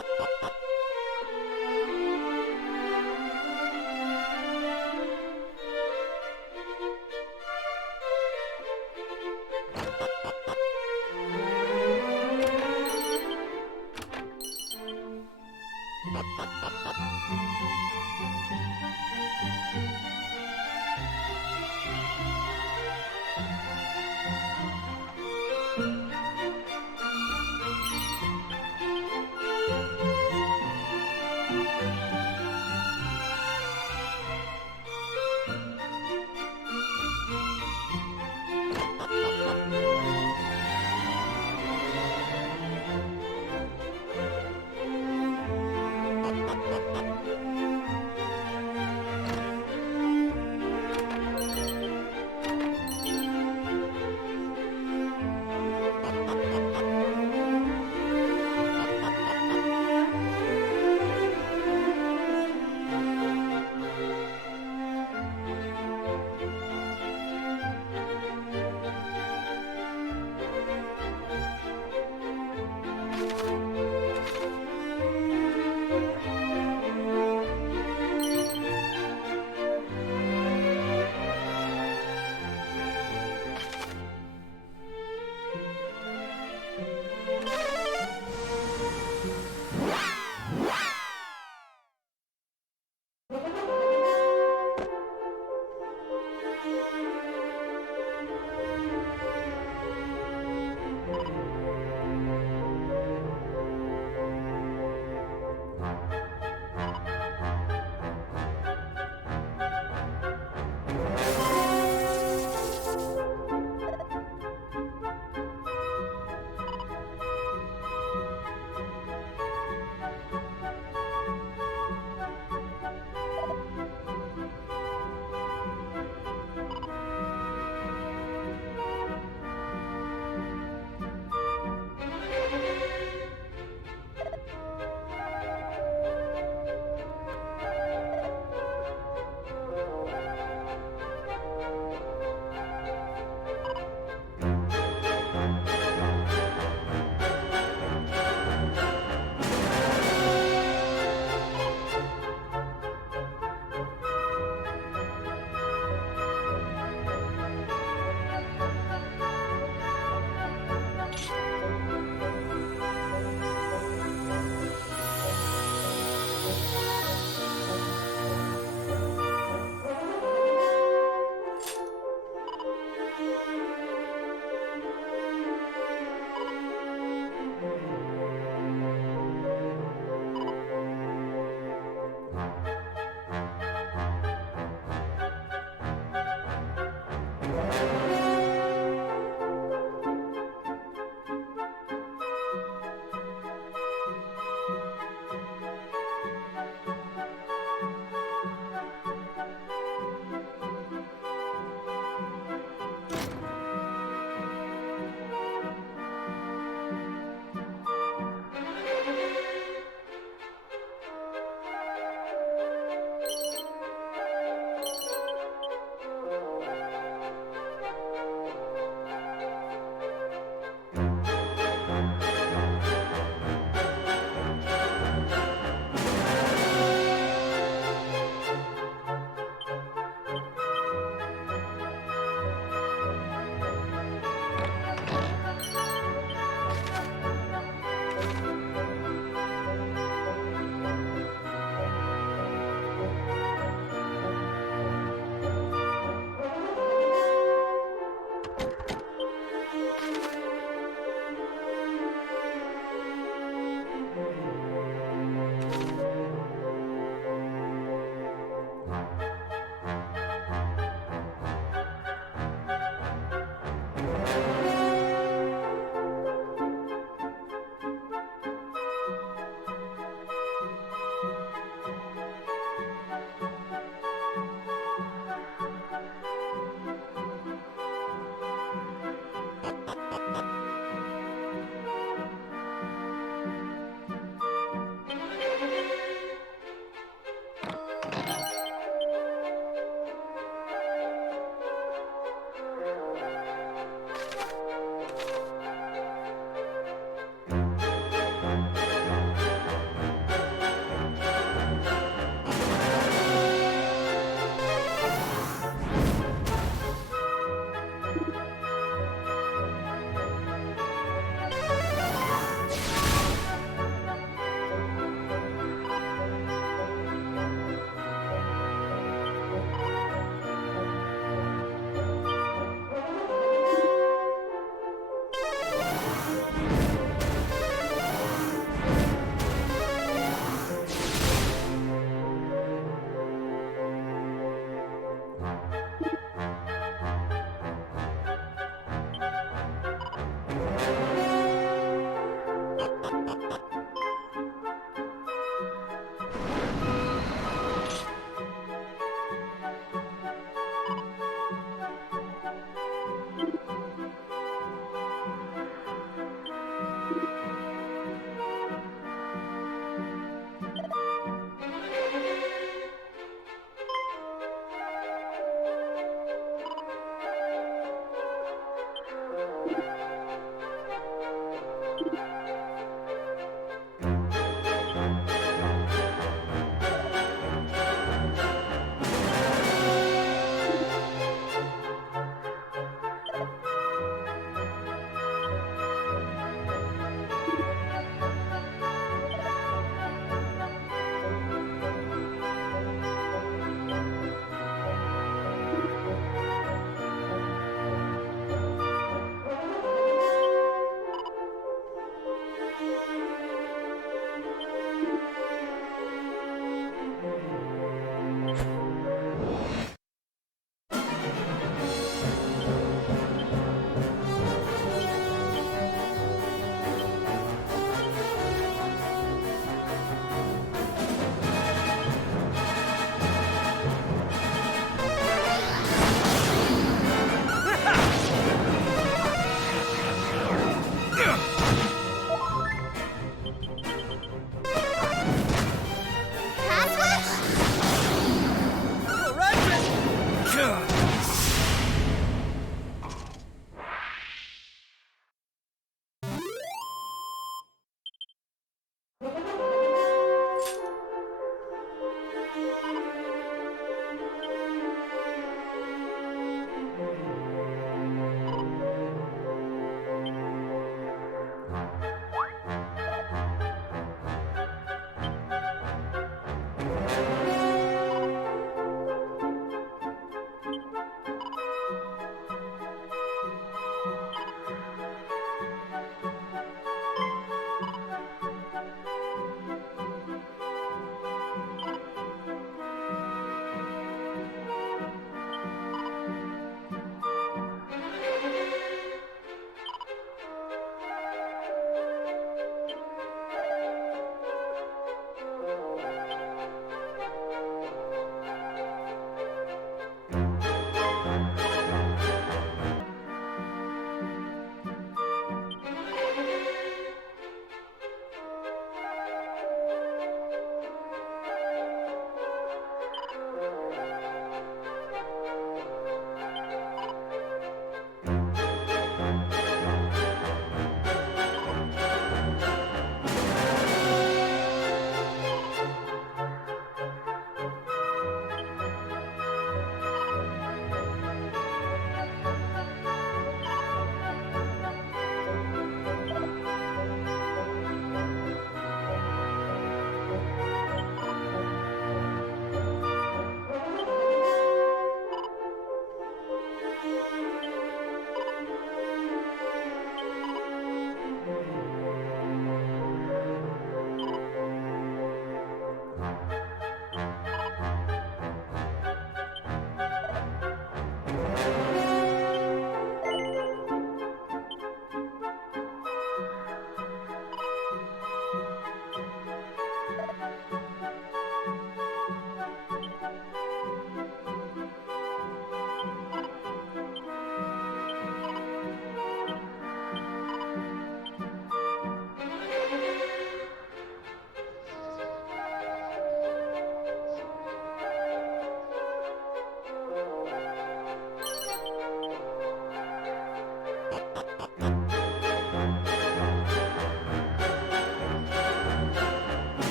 อ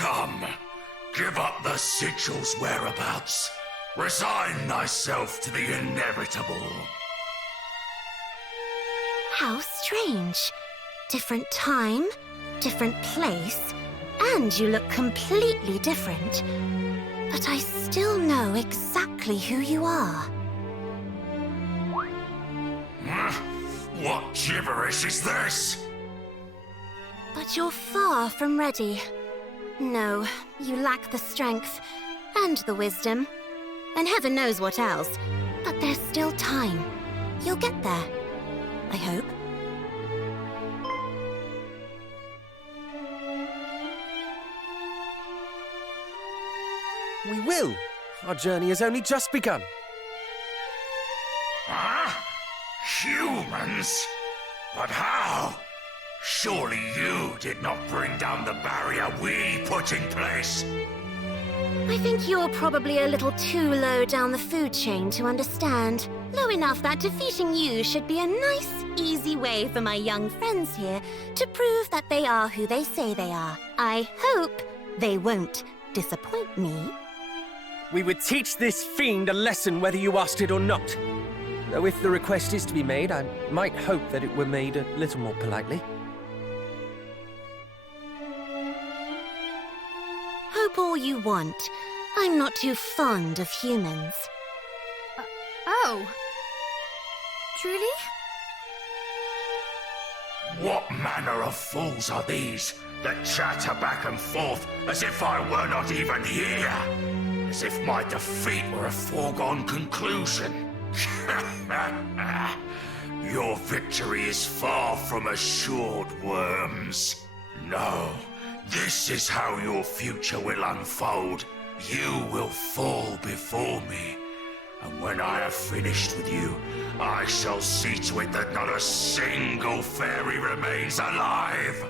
Come, give up the sigil's whereabouts. Resign thyself to the inevitable. How strange. Different time, different place, and you look completely different. But I still know exactly who you are. What gibberish is this? But you're far from ready. No, you lack the strength, and the wisdom, and heaven knows what else. But there's still time. You'll get there. I hope. We will. Our journey has only just begun. Huh? Humans? But how? Surely you did not bring down the barrier we put in place. I think you're probably a little too low down the food chain to understand. Low enough that defeating you should be a nice, easy way for my young friends here to prove that they are who they say they are. I hope they won't disappoint me. We would teach this fiend a lesson whether you asked it or not. Though if the request is to be made, I might hope that it were made a little more politely. Hope all you want. I'm not too fond of humans. Oh. Truly? What manner of fools are these that chatter back and forth as if I were not even here? As if my defeat were a foregone conclusion. Your victory is far from assured, worms. No, this is how your future will unfold. You will fall before me. And when I have finished with you, I shall see to it that not a single fairy remains alive.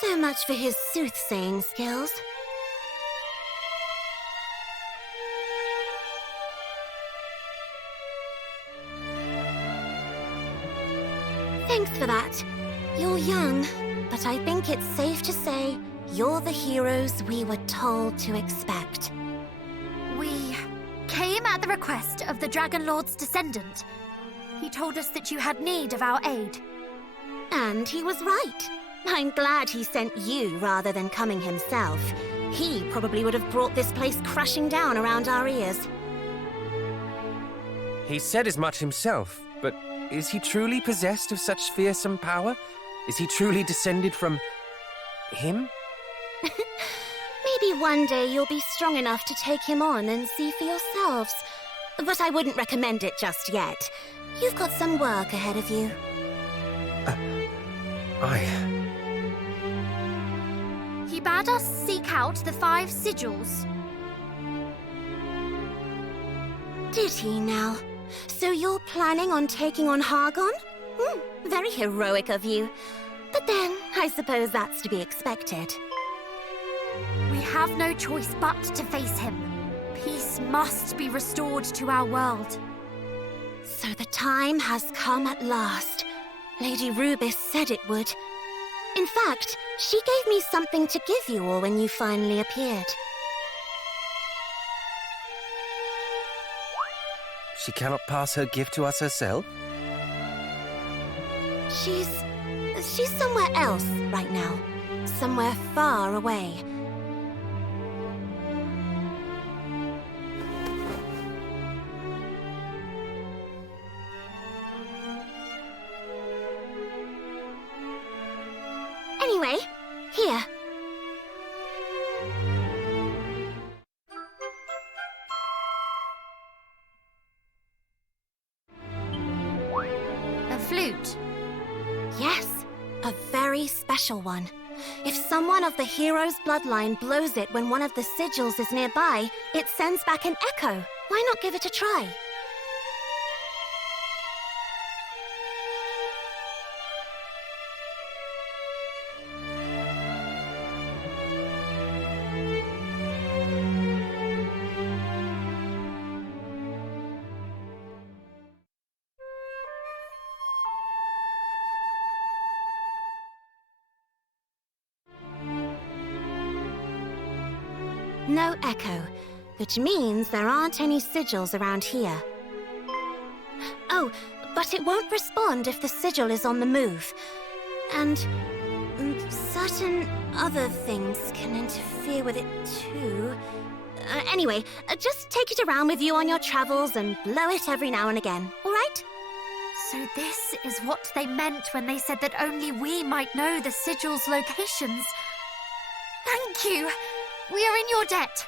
So much for his soothsaying skills. Thanks for that. You're young, but I think it's safe to say you're the heroes we were told to expect. We came at the request of the Dragon Lord's descendant. He told us that you had need of our aid. And he was right. I'm glad he sent you rather than coming himself. He probably would have brought this place crashing down around our ears. He said as much himself, but is he truly possessed of such fearsome power? Is he truly descended from him? Maybe one day you'll be strong enough to take him on and see for yourselves. But I wouldn't recommend it just yet. You've got some work ahead of you. He bade us seek out the 5 sigils. Did he now? So you're planning on taking on Hargon? Very heroic of you. But then, I suppose that's to be expected. We have no choice but to face him. Peace must be restored to our world. So the time has come at last. Lady Rubis said it would. In fact, she gave me something to give you all when you finally appeared. She cannot pass her gift to us herself? She's somewhere else right now. Somewhere far away. Okay, here. A flute. Yes, a very special one. If someone of the hero's bloodline blows it when one of the sigils is nearby, it sends back an echo. Why not give it a try? No echo, which means there aren't any sigils around here. Oh, but it won't respond if the sigil is on the move. And certain other things can interfere with it too. Anyway, just take it around with you on your travels and blow it every now and again, all right? So this is what they meant when they said that only we might know the sigil's locations. Thank you! We are in your debt.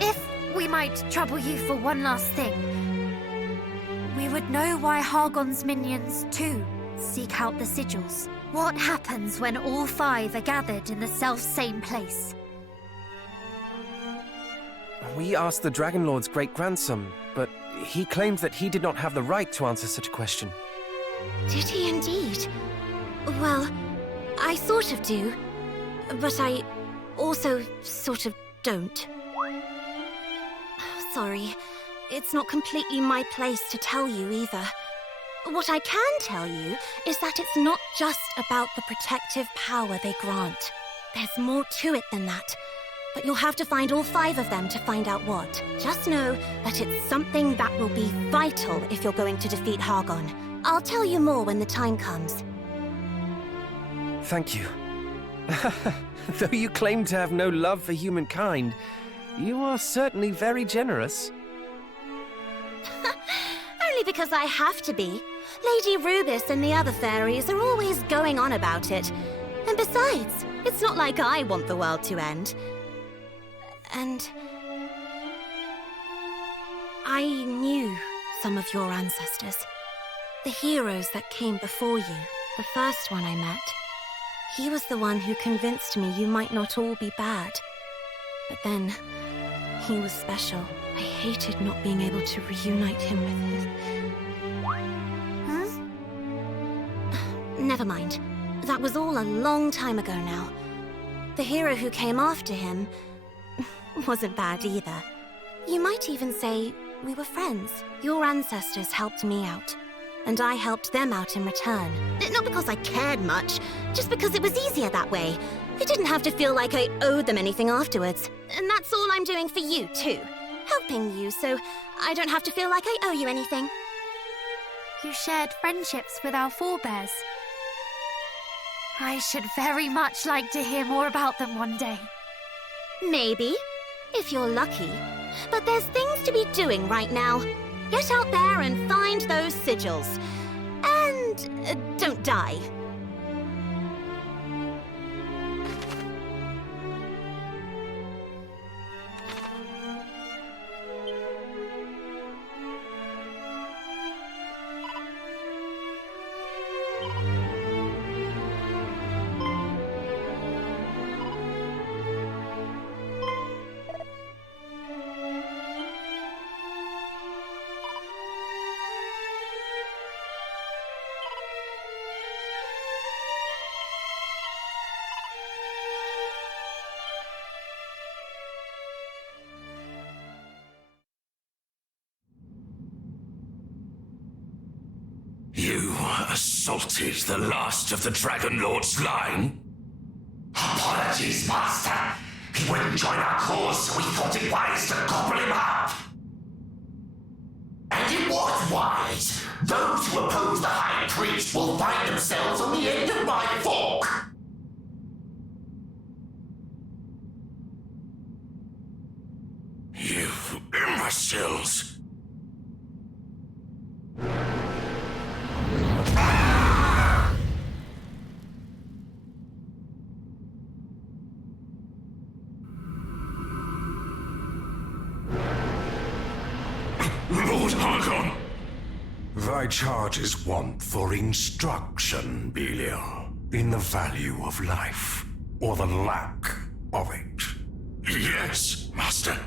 If we might trouble you for one last thing, we would know why Hargon's minions, too, seek out the sigils. What happens when all 5 are gathered in the self-same place? We asked the Dragon Lord's great-grandson, but he claimed that he did not have the right to answer such a question. Did he indeed? Well, I sort of do, but I also sort of don't. Sorry, it's not completely my place to tell you either. What I can tell you is that it's not just about the protective power they grant. There's more to it than that, but you'll have to find all 5 of them to find out what. Just know that it's something that will be vital if you're going to defeat Hargon. I'll tell you more when the time comes. Thank you. Though you claim to have no love for humankind, you are certainly very generous. Only because I have to be. Lady Rubis and the other fairies are always going on about it. And besides, it's not like I want the world to end. And I knew some of your ancestors. The heroes that came before you, the first one I met. He was the one who convinced me you might not all be bad. But then, he was special. I hated not being able to reunite him with his... Huh? Never mind. That was all a long time ago now. The hero who came after him wasn't bad either. You might even say we were friends. Your ancestors helped me out. And I helped them out in return. Not because I cared much, just because it was easier that way. I didn't have to feel like I owed them anything afterwards. And that's all I'm doing for you, too. Helping you, so I don't have to feel like I owe you anything. You shared friendships with our forebears. I should very much like to hear more about them one day. Maybe, if you're lucky. But there's things to be doing right now. Get out there and find those sigils. And don't die. You assaulted the last of the Dragon Lord's line? Apologies, Master. He wouldn't join our cause, so we thought it wise to gobble him up. And it was wise. Those who oppose the High Priest will find themselves on the end of my fork. You imbeciles. charge's want for instruction, Belial, in the value of life, or the lack of it. Yes, Master.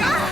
Ah!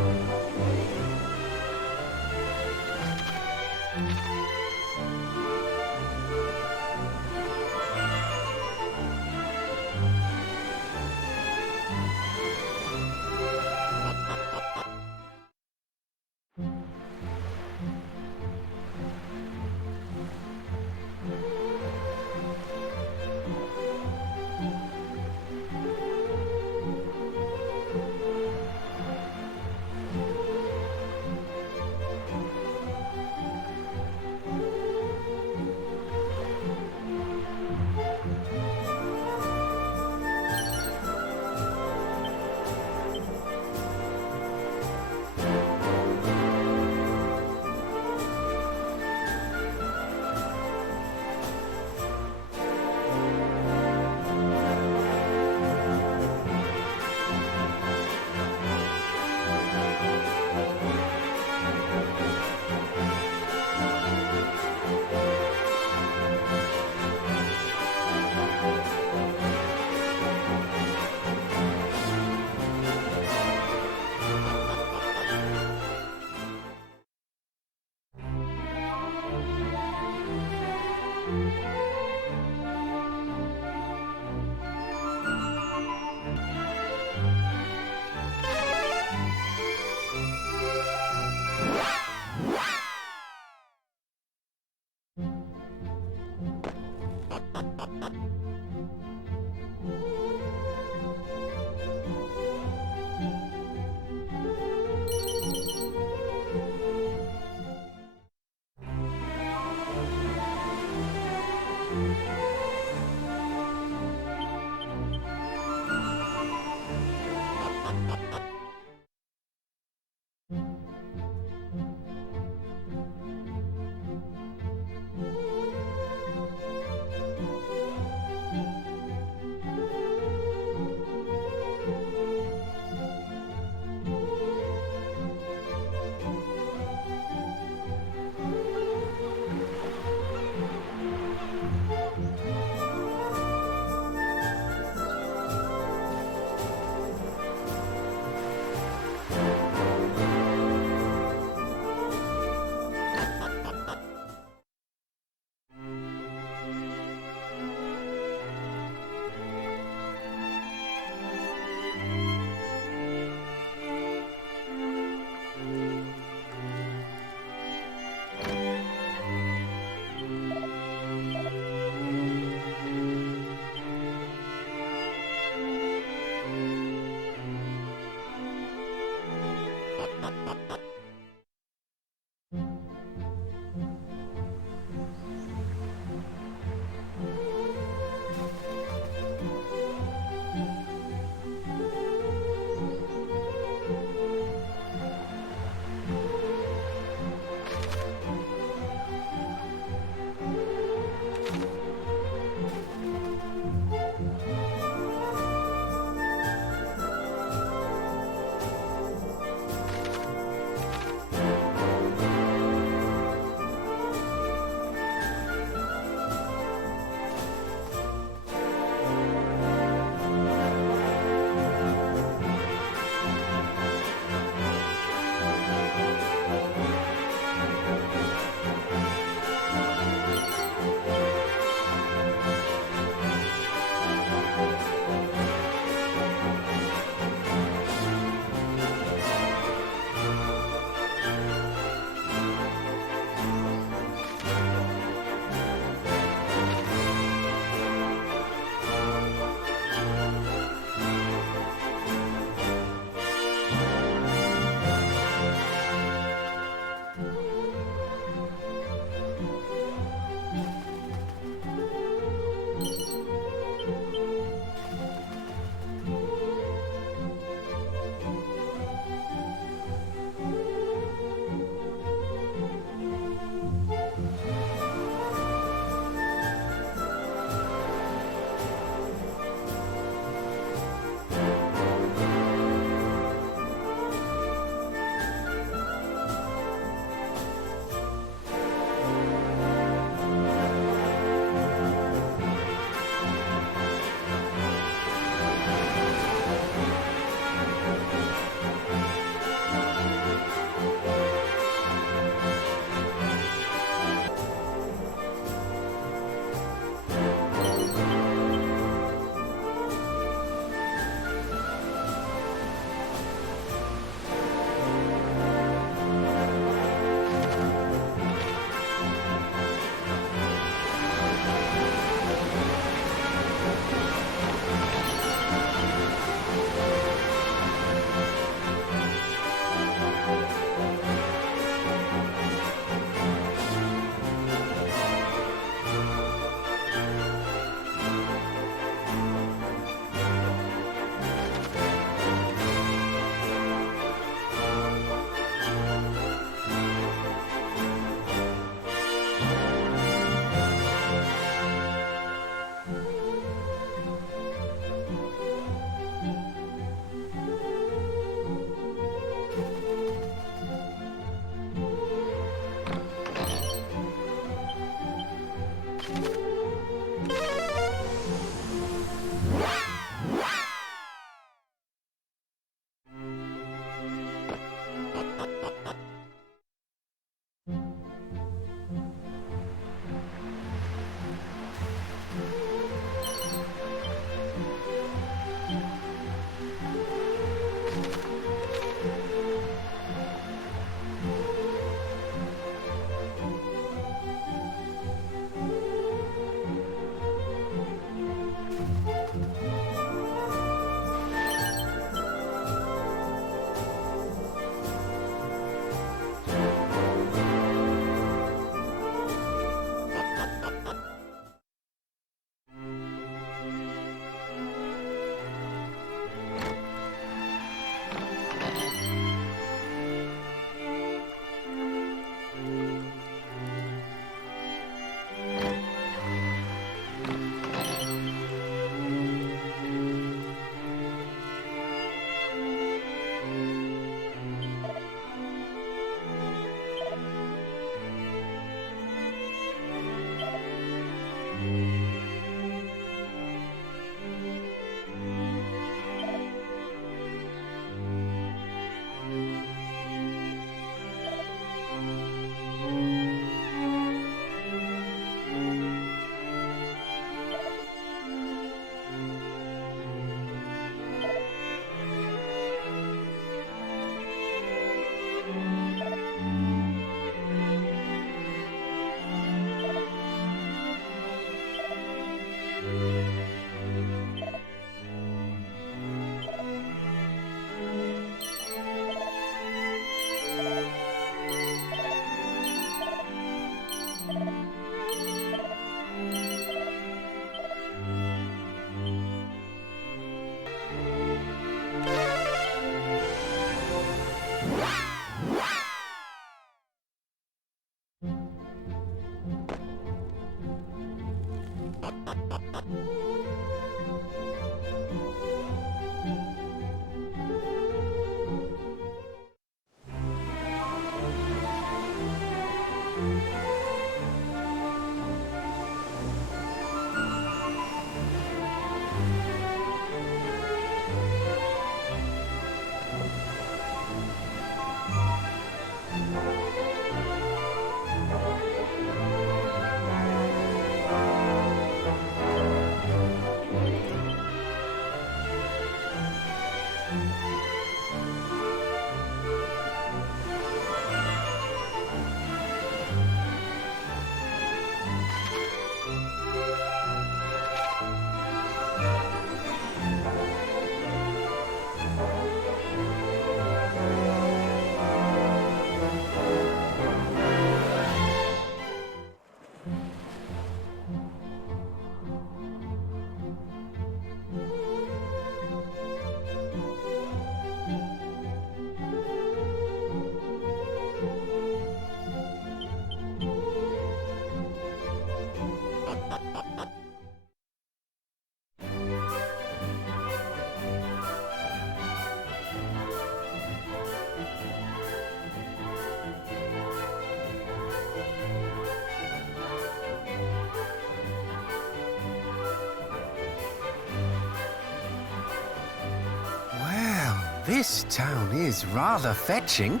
This town is rather fetching.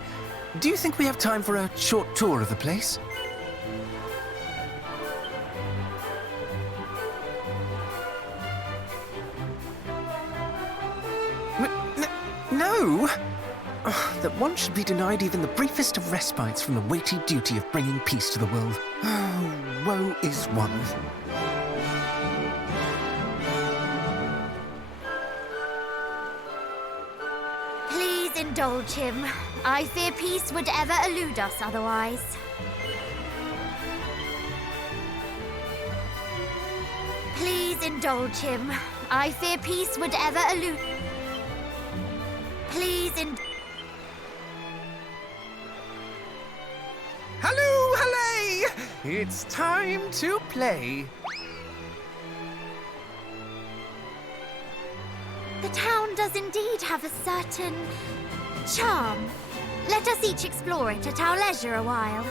Do you think we have time for a short tour of the place? No! Oh, that one should be denied even the briefest of respites from the weighty duty of bringing peace to the world. Oh, woe is one. Please indulge him. I fear peace would ever elude us otherwise. Please indulge him. I fear peace would ever elude... Please Hello, hallay! It's time to play. The town does indeed have a certain charm. Let us each explore it at our leisure a while.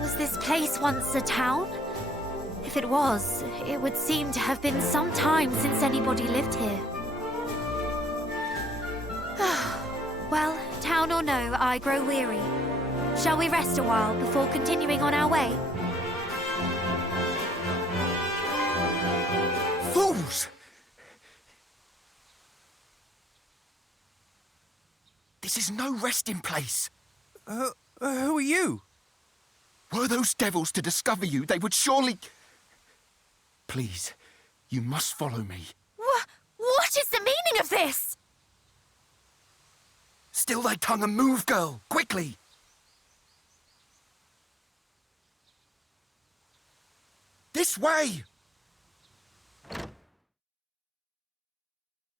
Was this place once a town? If it was, it would seem to have been some time since anybody lived here. Well, town or no, I grow weary. Shall we rest a while before continuing on our way? Fools! This is no resting place. Who are you? Were those devils to discover you, they would surely... Please, you must follow me. What is the meaning of this? Still thy tongue and move, girl, quickly! This way!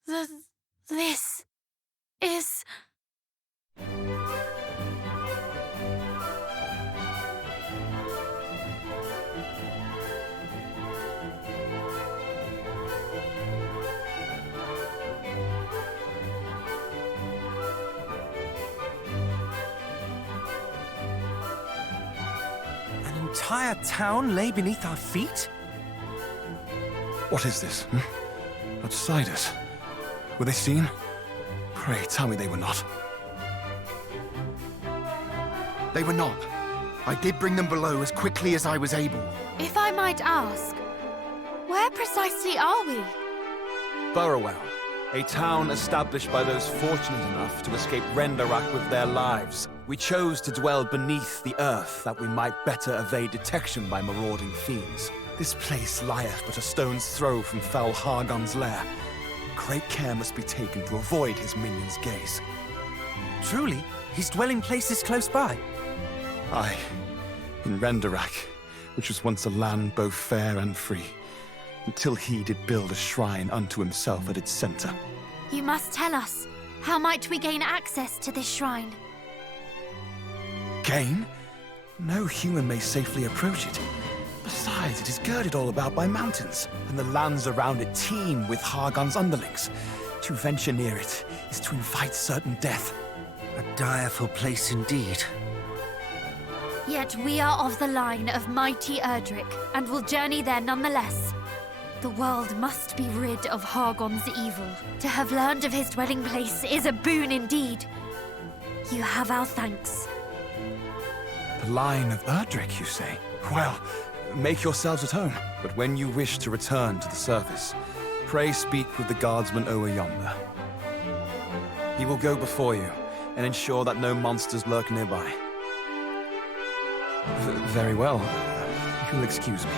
This is entire town lay beneath our feet? What is this? Outsiders? Were they seen? Pray, tell me they were not. They were not. I did bring them below as quickly as I was able. If I might ask, where precisely are we? Burrowell, a town established by those fortunate enough to escape Rendarak with their lives. We chose to dwell beneath the earth that we might better evade detection by marauding fiends. This place lieth but a stone's throw from fell Hargon's lair. Great care must be taken to avoid his minion's gaze. Truly, his dwelling place is close by. Aye, in Rendarak, which was once a land both fair and free, until he did build a shrine unto himself at its center. You must tell us. How might we gain access to this shrine? Gain? No human may safely approach it. Besides, it is girded all about by mountains, and the lands around it teem with Hargon's underlings. To venture near it is to invite certain death. A direful place indeed. Yet we are of the line of mighty Erdrick, and will journey there nonetheless. The world must be rid of Hargon's evil. To have learned of his dwelling place is a boon indeed. You have our thanks. The line of Erdrick, you say? Well, make yourselves at home. But when you wish to return to the surface, pray speak with the guardsman over yonder. He will go before you, and ensure that no monsters lurk nearby. Very well. You'll excuse me.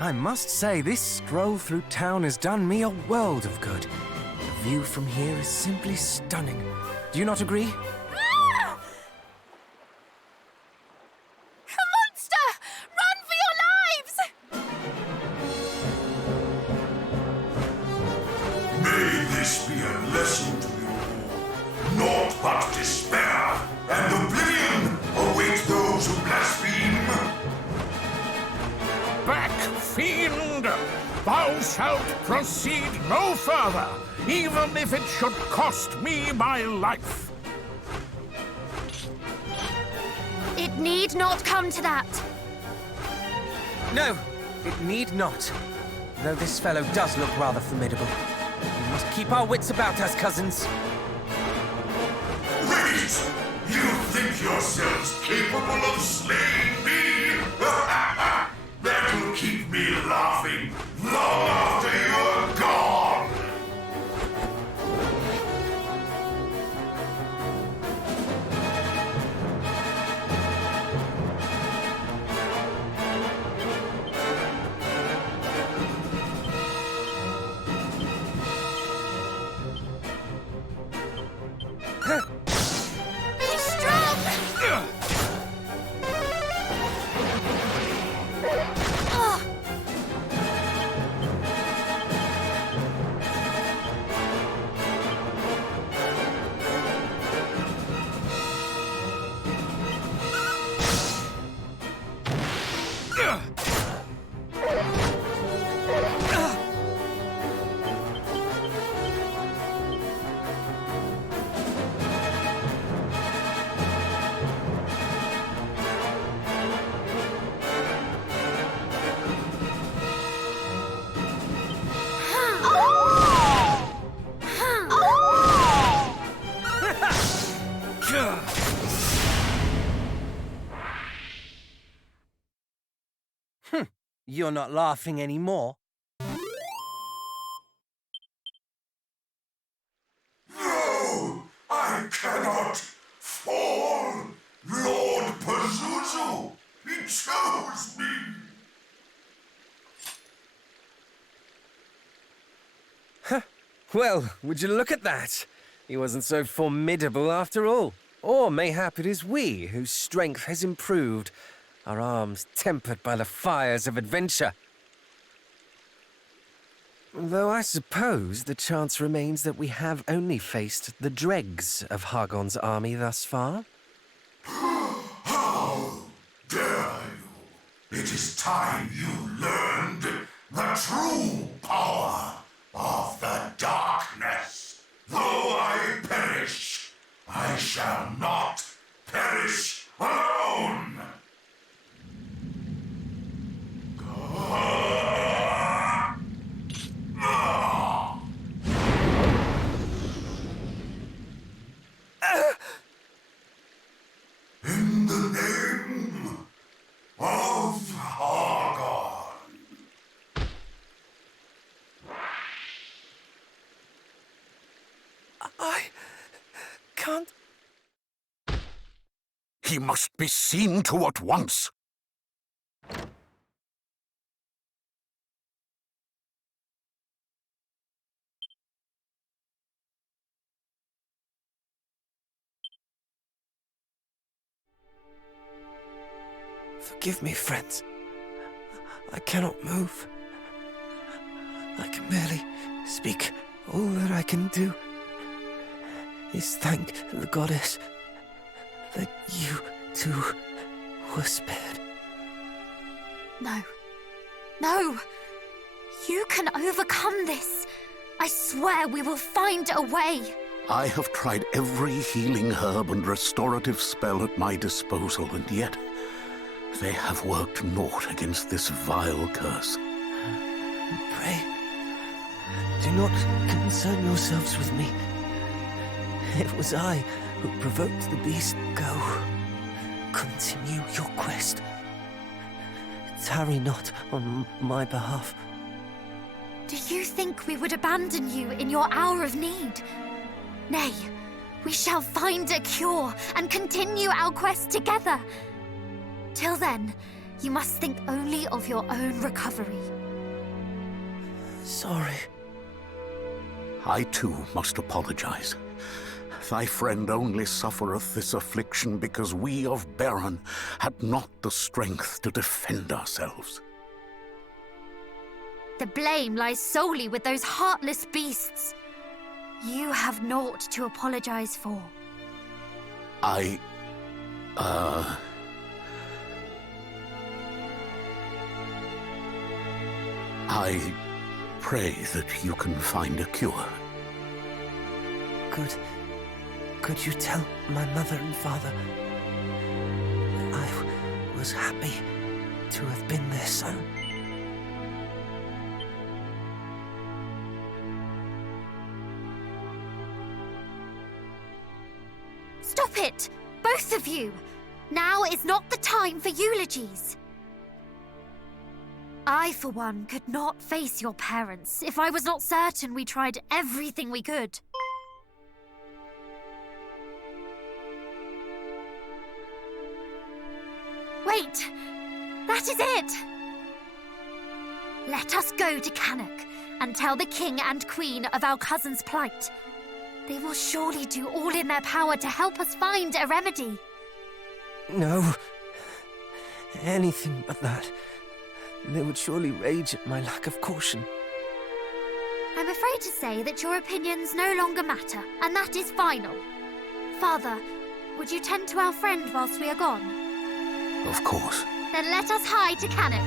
I must say, this stroll through town has done me a world of good. The view from here is simply stunning. Do you not agree? Ah! A monster! Run for your lives! May this be a lesson to you all. Naught but despair and oblivion await those who blaspheme. Back, fiend! Thou shalt proceed no further, even if it should cost me my life. It need not come to that. No, it need not. Though this fellow does look rather formidable. We must keep our wits about us, cousins. Wait! You think yourselves capable of slaying me? That'll keep me laughing long after you're gone! Be strong! You're not laughing anymore. No! I cannot fall! Lord Pazuzu! He chose me! Well, would you look at that? He wasn't so formidable after all. Or mayhap it is we whose strength has improved, our arms tempered by the fires of adventure. Though I suppose the chance remains that we have only faced the dregs of Hargon's army thus far. How dare you! It is time you learned the true power of the darkness. Though I perish, I shall not perish alone! In the name of Hargon. I can't... He must be seen to at once. Forgive me, friends. I cannot move. I can barely speak. All that I can do is thank the goddess that you two were spared. No. No! You can overcome this! I swear we will find a way! I have tried every healing herb and restorative spell at my disposal, and yet they have worked naught against this vile curse. Pray, do not concern yourselves with me. It was I who provoked the beast. Go, continue your quest. Tarry not on my behalf. Do you think we would abandon you in your hour of need? Nay, we shall find a cure and continue our quest together. Till then, you must think only of your own recovery. Sorry. I too must apologize. Thy friend only suffereth this affliction because we of Beran had not the strength to defend ourselves. The blame lies solely with those heartless beasts. You have naught to apologize for. I pray that you can find a cure. Could you tell my mother and father that I was happy to have been their son? Stop it! Both of you! Now is not the time for eulogies. I, for one, could not face your parents if I was not certain we tried everything we could. Wait! That is it! Let us go to Cannock and tell the King and Queen of our cousin's plight. They will surely do all in their power to help us find a remedy. No. Anything but that. They would surely rage at my lack of caution. I'm afraid to say that your opinions no longer matter, and that is final. Father, would you tend to our friend whilst we are gone? Of course. Then let us hie to Cannock.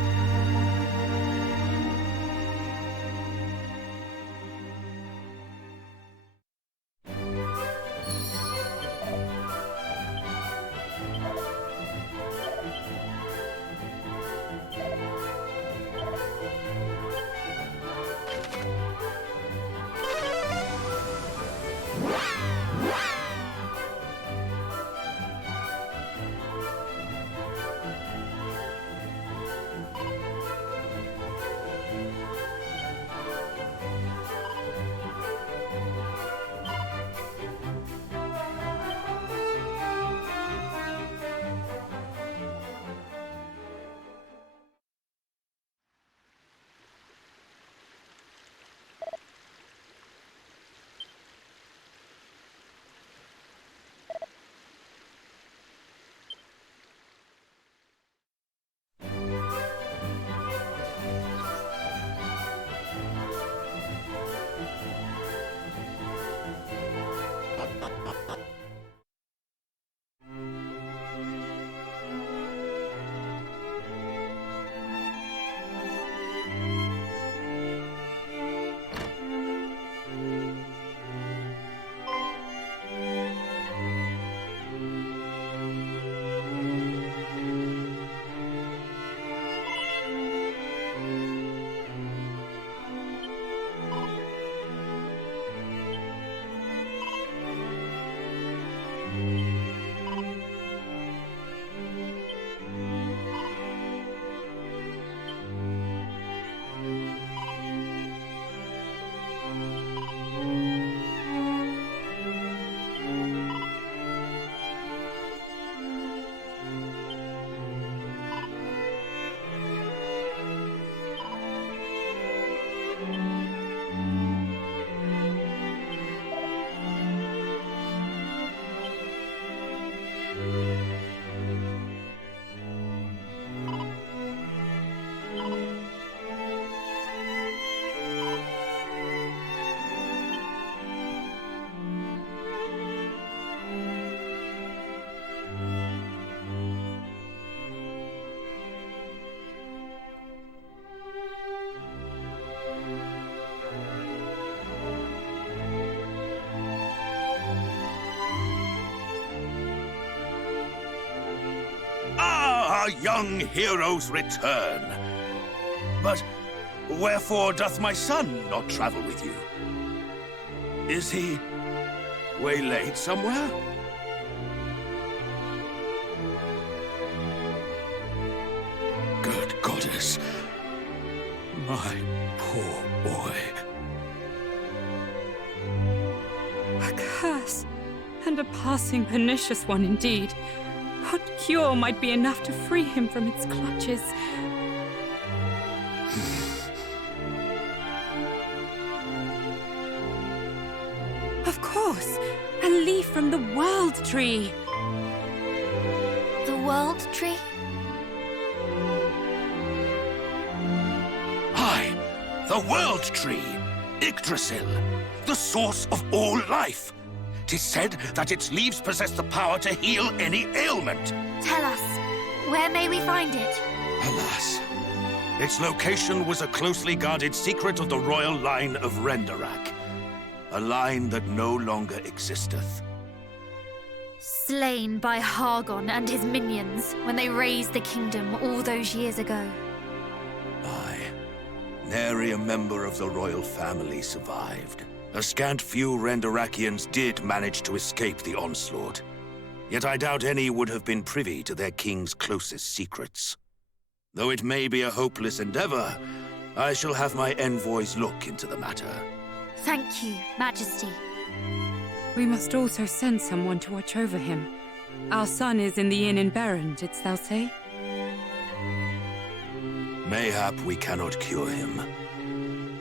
Our young heroes return. But wherefore doth my son not travel with you? Is he waylaid somewhere? Good goddess. My poor boy. A curse, and a passing pernicious one indeed. What cure might be enough to free him from its clutches? Of course, a leaf from the World Tree. The World Tree? Aye, the World Tree, Yggdrasil, the source of all life. 'Tis said that its leaves possess the power to heal any ailment. Tell us, where may we find it? Alas, its location was a closely guarded secret of the royal line of Renderak, a line that no longer existeth. Slain by Hargon and his minions when they razed the kingdom all those years ago. Aye, nary a member of the royal family survived. A scant few Renderakians did manage to escape the onslaught. Yet I doubt any would have been privy to their king's closest secrets. Though it may be a hopeless endeavor, I shall have my envoys look into the matter. Thank you, Majesty. We must also send someone to watch over him. Our son is in the inn in Beran, didst thou say? Mayhap we cannot cure him.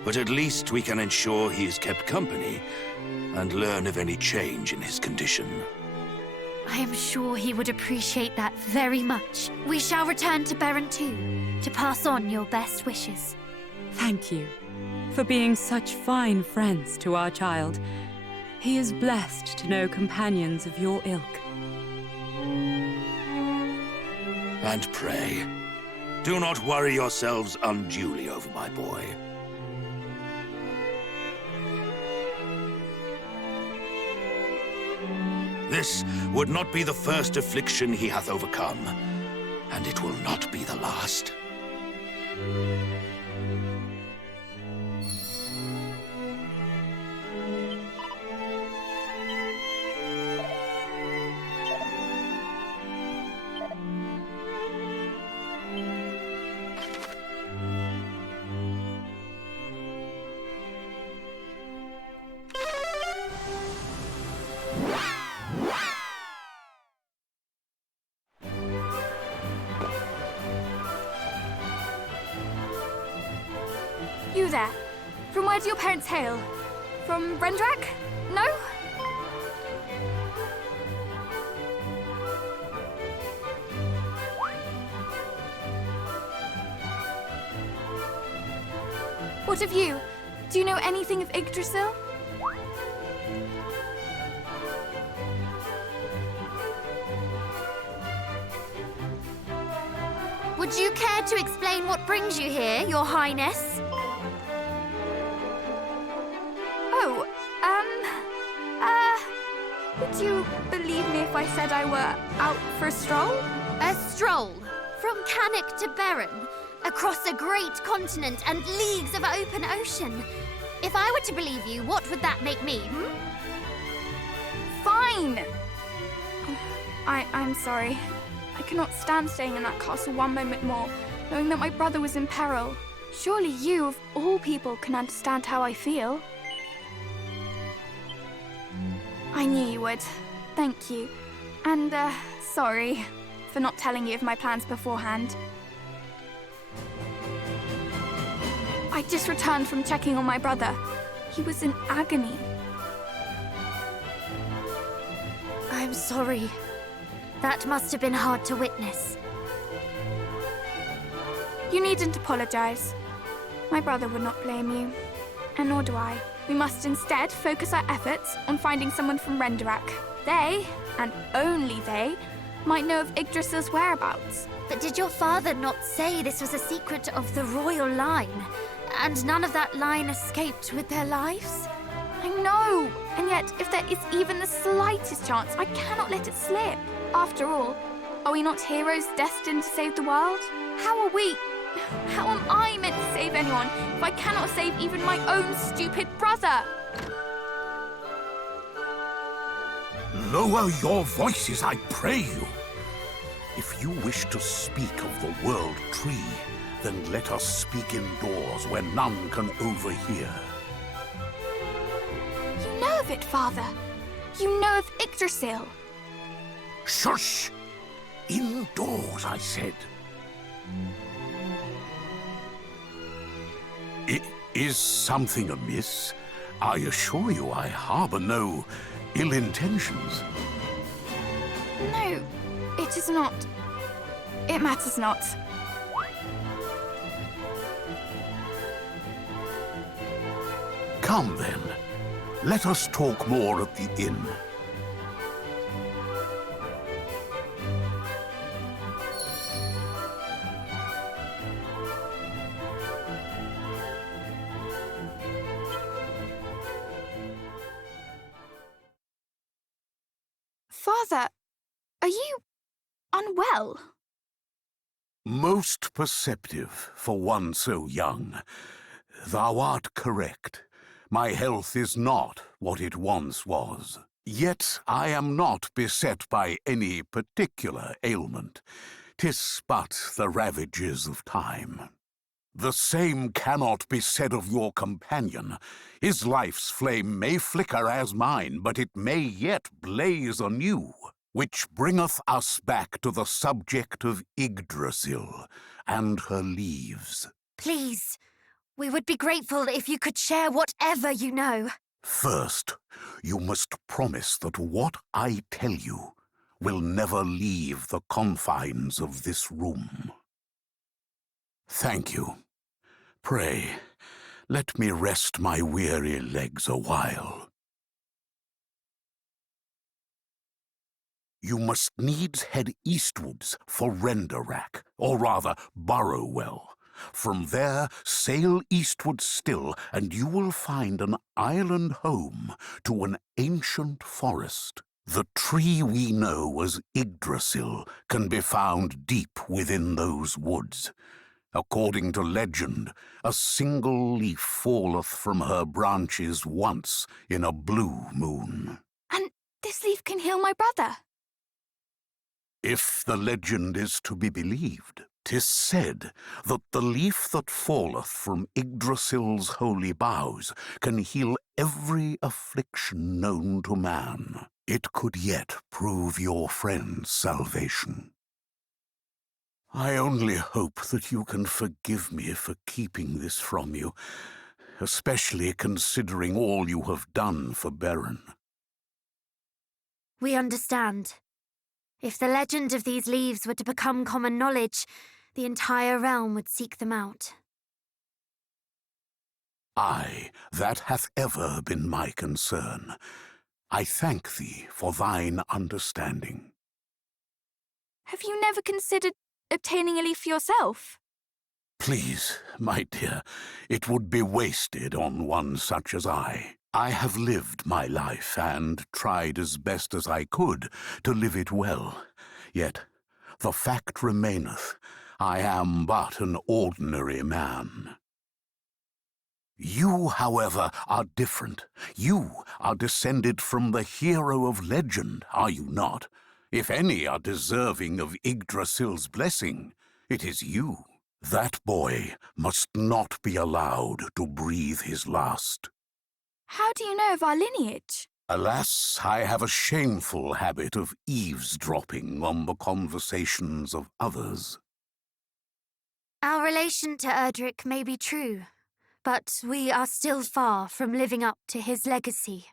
But at least we can ensure he is kept company and learn of any change in his condition. I am sure he would appreciate that very much. We shall return to Beran too, to pass on your best wishes. Thank you for being such fine friends to our child. He is blessed to know companions of your ilk. And pray, do not worry yourselves unduly over my boy. This would not be the first affliction he hath overcome, and it will not be the last. You there. From where do your parents hail? From Renderak? No? What of you? Do you know anything of Yggdrasil? Would you care to explain what brings you here, Your Highness? Oh, would you believe me if I said I were out for a stroll? A stroll? From Canuck to Beran? Across a great continent and leagues of open ocean? If I were to believe you, what would that make me, Fine! I'm sorry. I cannot stand staying in that castle one moment more, knowing that my brother was in peril. Surely you, of all people, can understand how I feel. I knew you would. Thank you. And, sorry for not telling you of my plans beforehand. I just returned from checking on my brother. He was in agony. I'm sorry. That must have been hard to witness. You needn't apologize. My brother would not blame you, and nor do I. We must instead focus our efforts on finding someone from Renderak. They, and only they, might know of Yggdrasil's whereabouts. But did your father not say this was a secret of the royal line, and none of that line escaped with their lives? I know, and yet if there is even the slightest chance, I cannot let it slip. After all, are we not heroes destined to save the world? How am I meant to save anyone if I cannot save even my own stupid brother? Lower your voices, I pray you. If you wish to speak of the World Tree, then let us speak indoors where none can overhear. You know of it, Father. You know of Yggdrasil. Shush! Indoors, I said. Is something amiss? I assure you I harbor no ill intentions. No, it is not. It matters not. Come then. Let us talk more at the inn. Father, are you unwell? Most perceptive for one so young. Thou art correct. My health is not what it once was. Yet I am not beset by any particular ailment. 'Tis but the ravages of time. The same cannot be said of your companion. His life's flame may flicker as mine, but it may yet blaze anew. Which bringeth us back to the subject of Yggdrasil and her leaves. Please, we would be grateful if you could share whatever you know. First, you must promise that what I tell you will never leave the confines of this room. Thank you. Pray, let me rest my weary legs a while. You must needs head eastwards for Renderak, or rather Burrowell. From there, sail eastward still, and you will find an island home to an ancient forest. The tree we know as Yggdrasil can be found deep within those woods. According to legend, a single leaf falleth from her branches once in a blue moon. And this leaf can heal my brother? If the legend is to be believed, 'tis said that the leaf that falleth from Yggdrasil's holy boughs can heal every affliction known to man. It could yet prove your friend's salvation. I only hope that you can forgive me for keeping this from you, especially considering all you have done for Beran. We understand. If the legend of these leaves were to become common knowledge, the entire realm would seek them out. Aye, that hath ever been my concern. I thank thee for thine understanding. Have you never considered obtaining a leaf for yourself? Please, my dear, it would be wasted on one such as I. I have lived my life and tried as best as I could to live it well. Yet the fact remaineth, I am but an ordinary man. You, however, are different. You are descended from the hero of legend, are you not? If any are deserving of Yggdrasil's blessing, it is you. That boy must not be allowed to breathe his last. How do you know of our lineage? Alas, I have a shameful habit of eavesdropping on the conversations of others. Our relation to Erdrick may be true, but we are still far from living up to his legacy.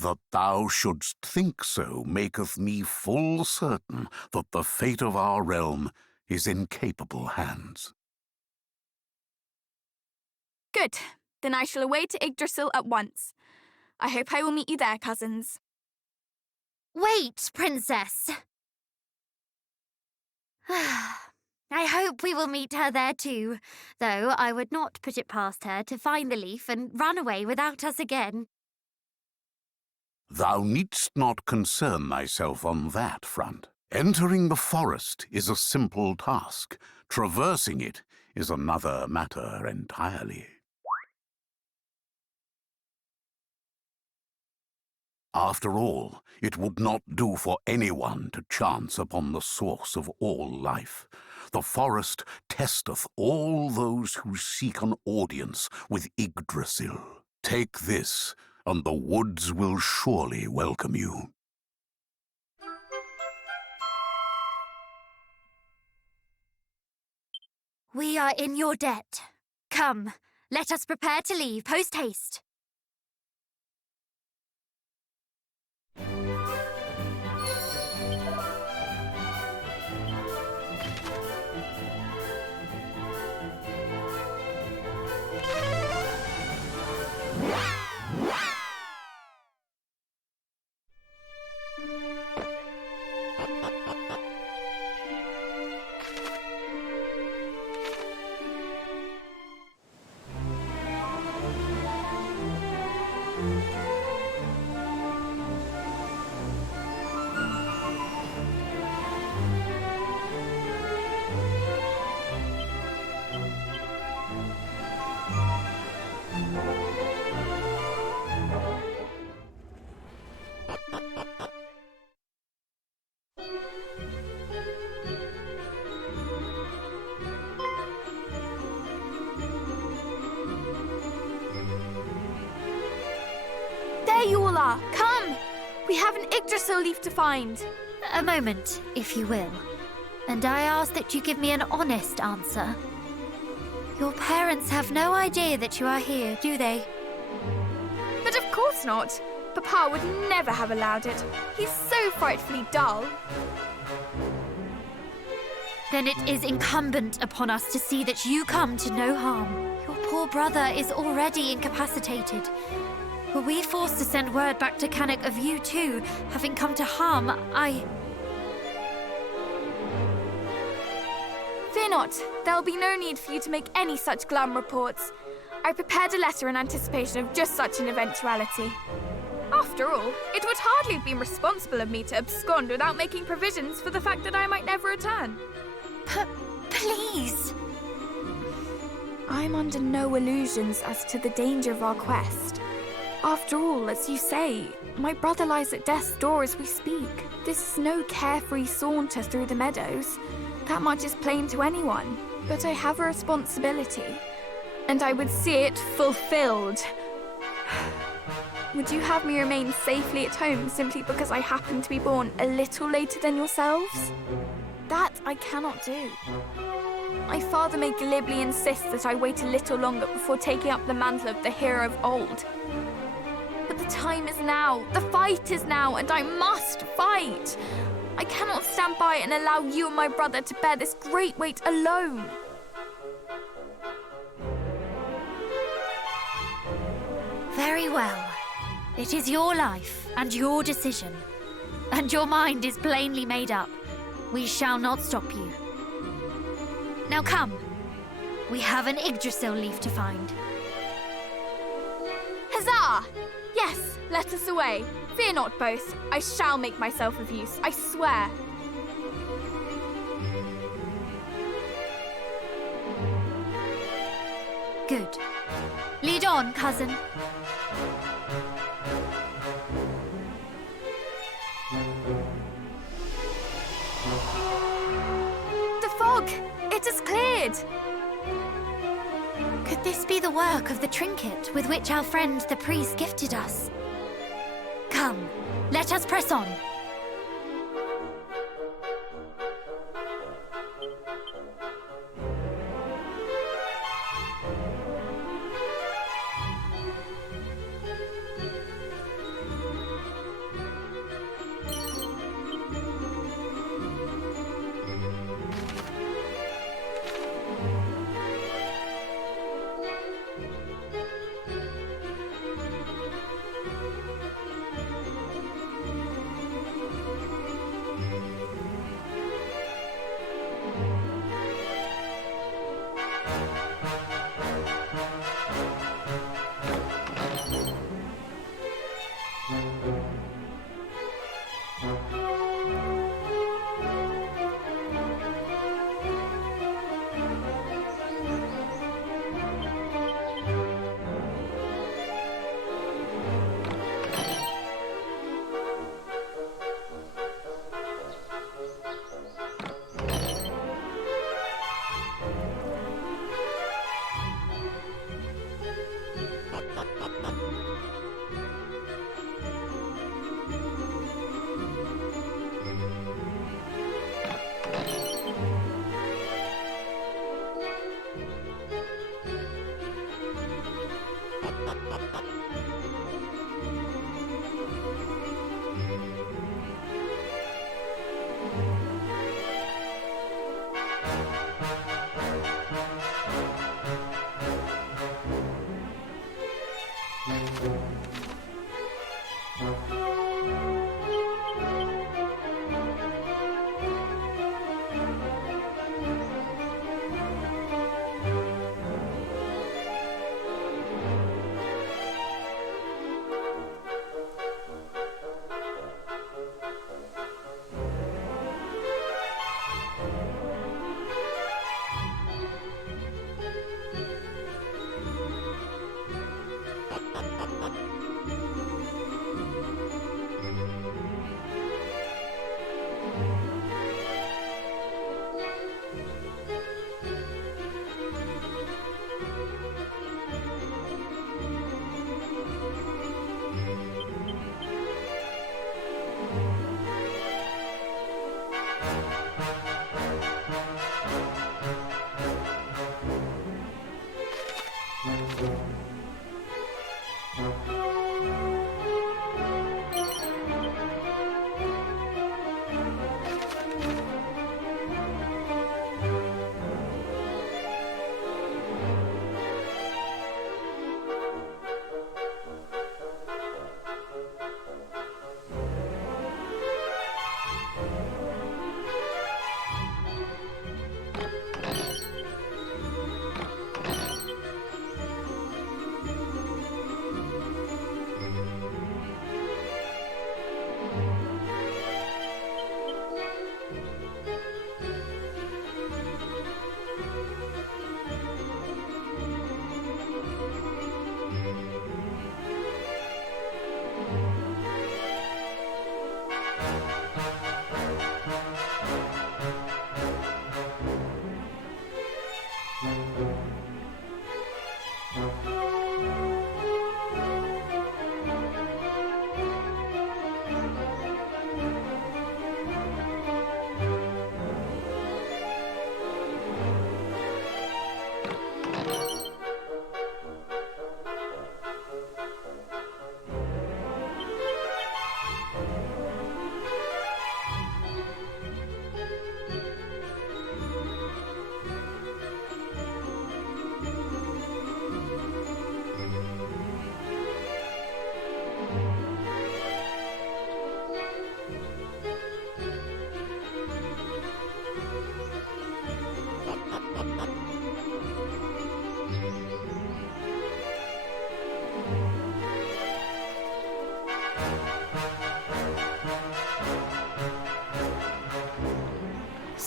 That thou shouldst think so maketh me full certain that the fate of our realm is in capable hands. Good. Then I shall away to Yggdrasil at once. I hope I will meet you there, cousins. Wait, Princess! I hope we will meet her there too, though I would not put it past her to find the leaf and run away without us again. Thou needst not concern thyself on that front. Entering the forest is a simple task. Traversing it is another matter entirely. After all, it would not do for anyone to chance upon the source of all life. The forest testeth all those who seek an audience with Yggdrasil. Take this, and the woods will surely welcome you. We are in your debt. Come, let us prepare to leave post-haste. There you all are! Come! We have an Yggdrasil leaf to find. A moment, if you will. And I ask that you give me an honest answer. Your parents have no idea that you are here, do they? But of course not. Papa would never have allowed it. He's so frightfully dull. Then it is incumbent upon us to see that you come to no harm. Your poor brother is already incapacitated. Were we forced to send word back to Canuck of you too, having come to harm, Fear not. There'll be no need for you to make any such glum reports. I prepared a letter in anticipation of just such an eventuality. After all, it would hardly have been responsible of me to abscond without making provisions for the fact that I might never return. Please! I'm under no illusions as to the danger of our quest. After all, as you say, my brother lies at death's door as we speak. This is no carefree saunter through the meadows. That much is plain to anyone. But I have a responsibility, and I would see it fulfilled. Would you have me remain safely at home simply because I happen to be born a little later than yourselves? That I cannot do. My father may glibly insist that I wait a little longer before taking up the mantle of the hero of old. But the time is now, the fight is now, and I must fight! I cannot stand by and allow you and my brother to bear this great weight alone. Very well. It is your life and your decision. And your mind is plainly made up. We shall not stop you. Now come. We have an Yggdrasil leaf to find. Huzzah! Yes, let us away. Fear not both. I shall make myself of use, I swear. Good. Lead on, cousin. The fog! It has cleared! Could this be the work of the trinket with which our friend the priest gifted us? Come, let us press on.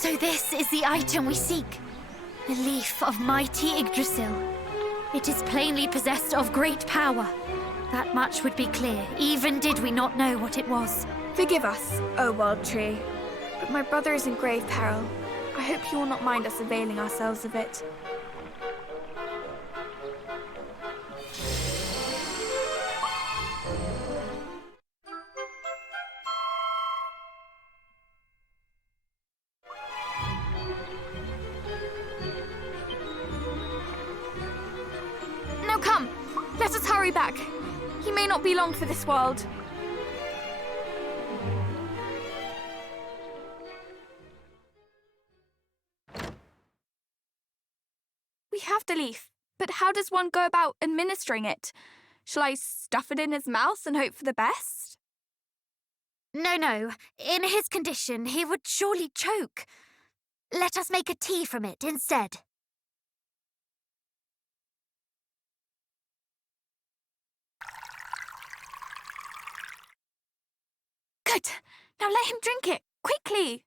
So this is the item we seek. The leaf of mighty Yggdrasil. It is plainly possessed of great power. That much would be clear, even did we not know what it was. Forgive us, O World Tree. But my brother is in grave peril. I hope you will not mind us availing ourselves of it. Now come, let us hurry back. He may not be long for this world. We have the leaf, but how does one go about administering it? Shall I stuff it in his mouth and hope for the best? No. In his condition, he would surely choke. Let us make a tea from it instead. Good. Now let him drink it, quickly.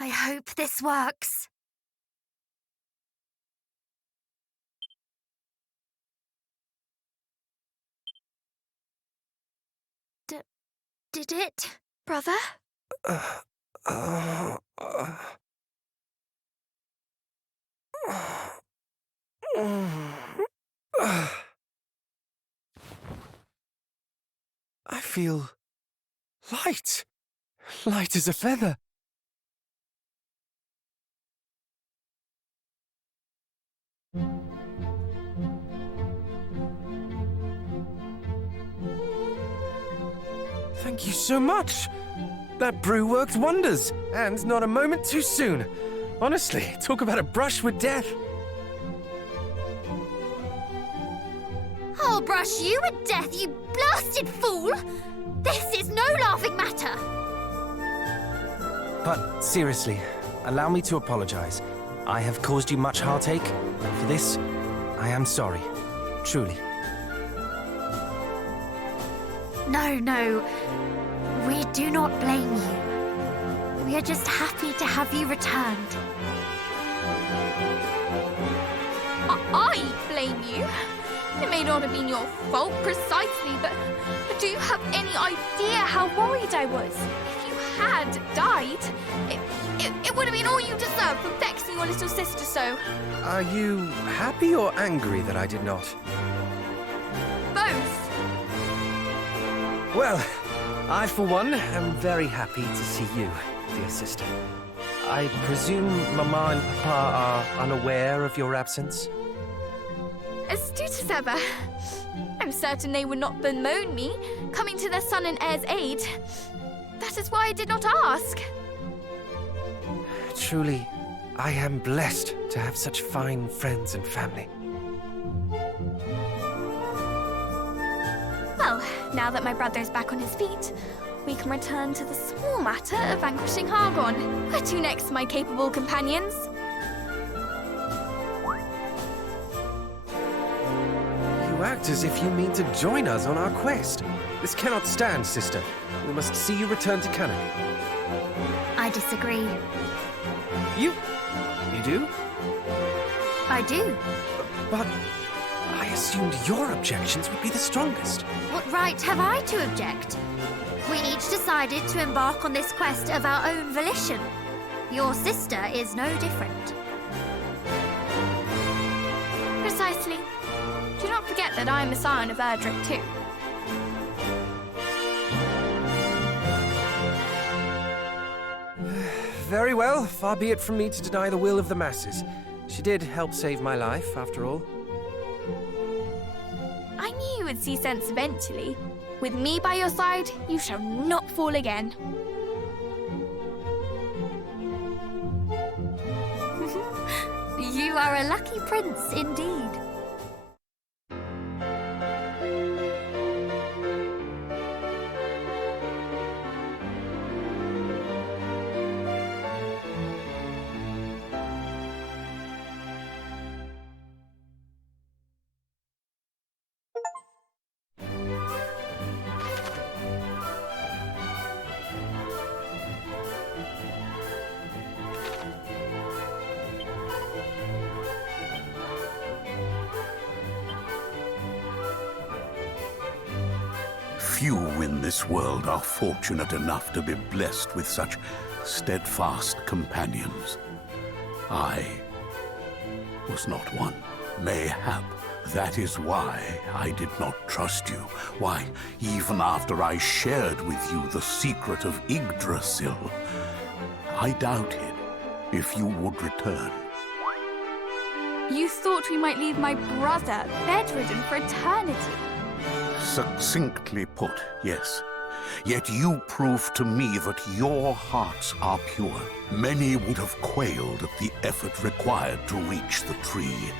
I hope this works. Did it, brother? I feel light. Light as a feather. Thank you so much. That brew worked wonders, and not a moment too soon. Honestly, talk about a brush with death. I'll brush you with death, you blasted fool! This is no laughing matter! But seriously, allow me to apologize. I have caused you much heartache, and for this, I am sorry. Truly. No. We do not blame you. We are just happy to have you returned. I blame you? It may not have been your fault precisely, but do you have any idea how worried I was? If you had died, it would have been all you deserved for vexing your little sister so. Are you happy or angry that I did not? Both. Well, I, for one, am very happy to see you, dear sister. I presume Mama and Papa are unaware of your absence? Astute as ever. I'm certain they would not bemoan me, coming to their son and heir's aid. That is why I did not ask. Truly, I am blessed to have such fine friends and family. Well, now that my brother is back on his feet, we can return to the small matter of vanquishing Hargon. Where to next, my capable companions? You act as if you mean to join us on our quest. This cannot stand, sister. We must see you return to Canaan. I disagree. You do? I do. But I assumed your objections would be the strongest. What right have I to object? We each decided to embark on this quest of our own volition. Your sister is no different. Precisely. Do not forget that I am a scion of Erdrick too. Very well, far be it from me to deny the will of the masses. She did help save my life, after all. I knew you would see sense eventually. With me by your side, you shall not fall again. You are a lucky prince indeed. Few in this world are fortunate enough to be blessed with such steadfast companions. I was not one. Mayhap that is why I did not trust you. Why, even after I shared with you the secret of Yggdrasil, I doubted if you would return. You thought we might leave my brother bedridden for eternity. Succinctly put, yes. Yet you proved to me that your hearts are pure. Many would have quailed at the effort required to reach the tree.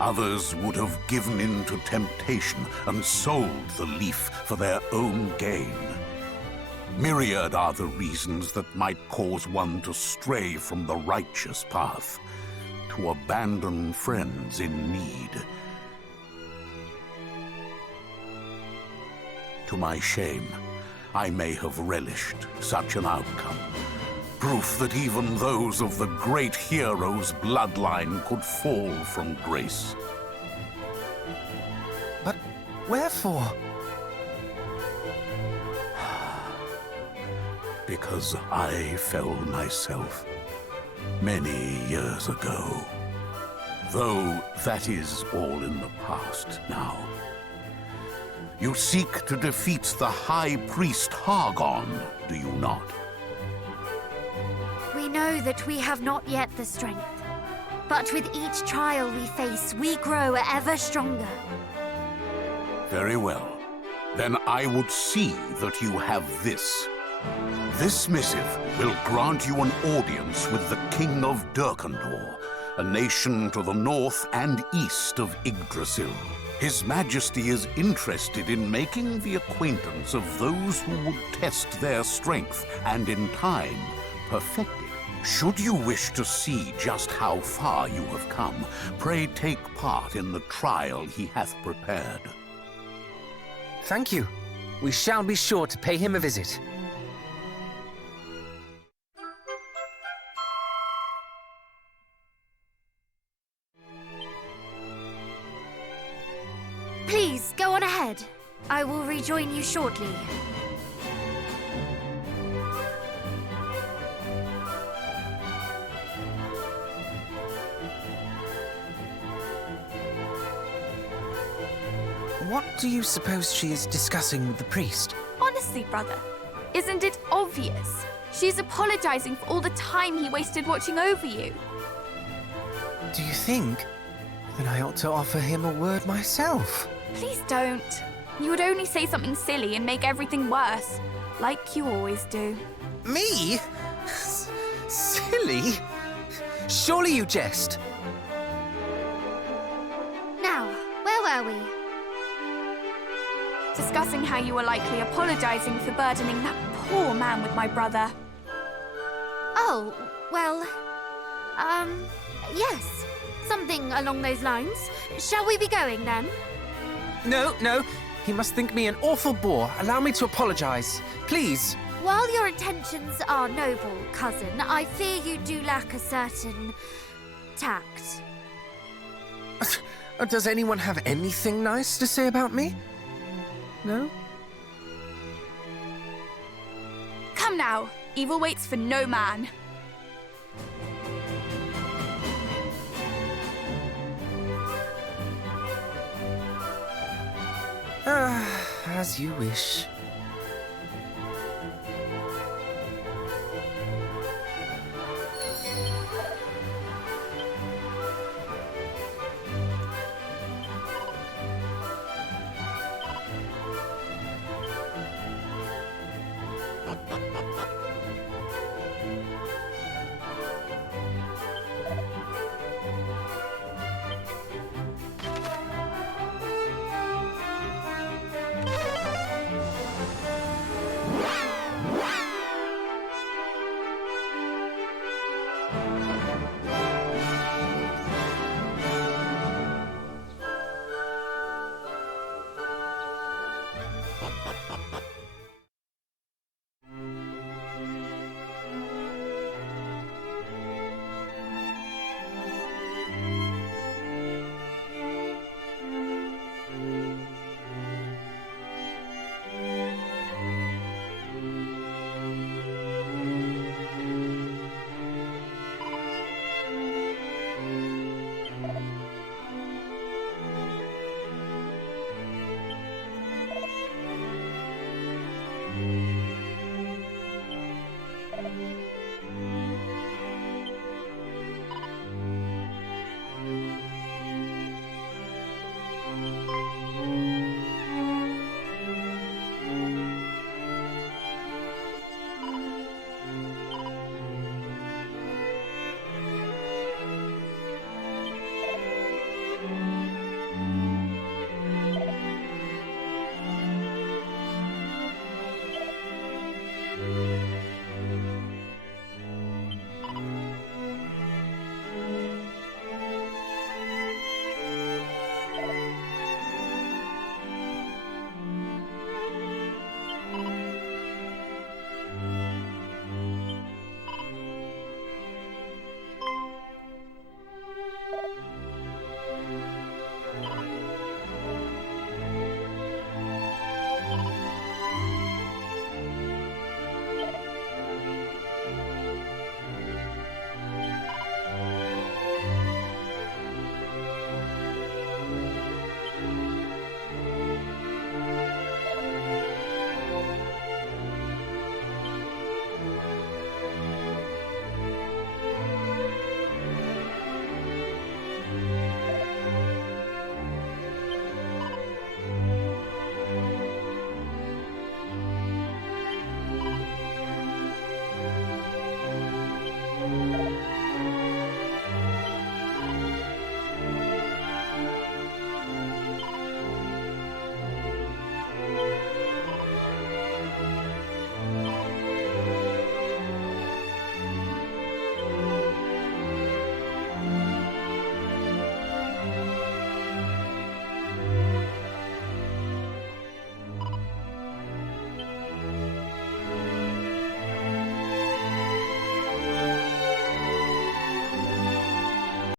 Others would have given in to temptation and sold the leaf for their own gain. Myriad are the reasons that might cause one to stray from the righteous path, to abandon friends in need. To my shame, I may have relished such an outcome. Proof that even those of the great hero's bloodline could fall from grace. But wherefore? Because I fell myself many years ago. Though that is all in the past now. You seek to defeat the High Priest Hargon, do you not? We know that we have not yet the strength. But with each trial we face, we grow ever stronger. Very well. Then I would see that you have this. This missive will grant you an audience with the King of Durkandor, a nation to the north and east of Yggdrasil. His Majesty is interested in making the acquaintance of those who would test their strength and in time perfect it. Should you wish to see just how far you have come, pray take part in the trial he hath prepared. Thank you. We shall be sure to pay him a visit. Please, go on ahead. I will rejoin you shortly. What do you suppose she is discussing with the priest? Honestly, brother, isn't it obvious? She's apologizing for all the time he wasted watching over you. Do you think that I ought to offer him a word myself? Please don't. You would only say something silly and make everything worse, like you always do. Me? Silly? Surely you jest. Now, where were we? Discussing how you were likely apologizing for burdening that poor man with my brother. Oh, well, yes. Something along those lines. Shall we be going then? No. He must think me an awful bore. Allow me to apologize. Please. While your intentions are noble, cousin, I fear you do lack a certain tact. Does anyone have anything nice to say about me? No? Come now. Evil waits for no man. As you wish.